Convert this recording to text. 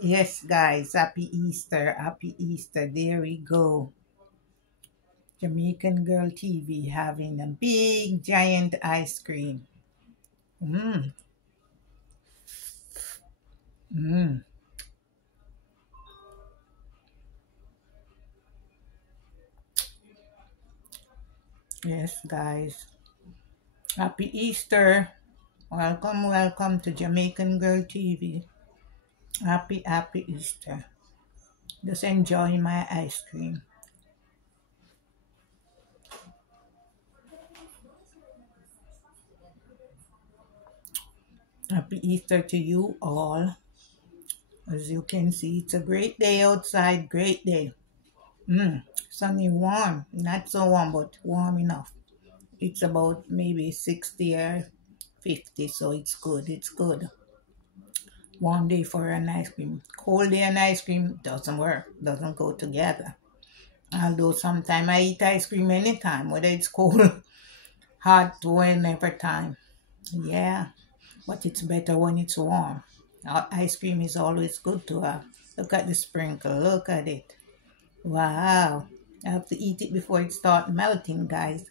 Yes, guys, happy Easter, happy Easter. There we go. Jamaican Girl TV having a big giant ice cream. Mmm, mmm. Yes, guys. Happy Easter. Welcome, welcome to Jamaican Girl TV. Happy Easter. Just enjoy my ice cream. Happy Easter to you all. As you can see, it's a great day outside, great day. Sunny warm, not so warm, but warm enough. It's about maybe 60 or 50, so it's good. It's good. Warm day for an ice cream. Cold day and ice cream doesn't work, doesn't go together. Although sometimes I eat ice cream anytime, whether it's cold, hot, whenever time. Yeah, but it's better when it's warm. Ice cream is always good to have. Look at the sprinkle, look at it. Wow. I have to eat it before it starts melting, guys.